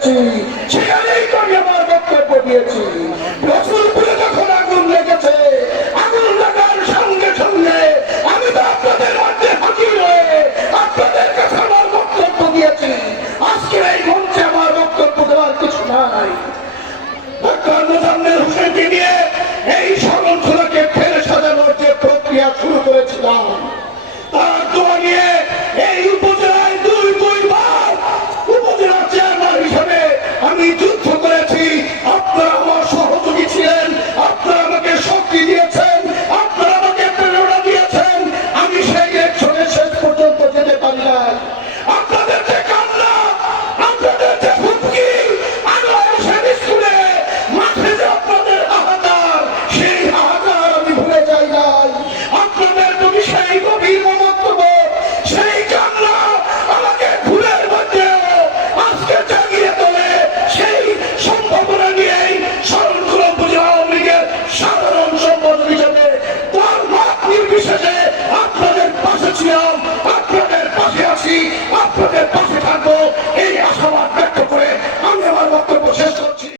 করেছি সেখানেই তো আমি আমার বক্তব্য দিয়েছি। রসুলপুরে যখন আগুন লেগেছে, আগুন লাগার সঙ্গে সঙ্গে আমি তো আপনাদের মধ্যে আপনাদের কাছে আমার বক্তব্য দিয়েছি। আজকে এই মঞ্চে আমার বক্তব্য দেওয়ার কিছু নাই। ডাক্তার এই ফের সাজানোর যে প্রক্রিয়া শুরু করেছিলাম 我负责，都是办公。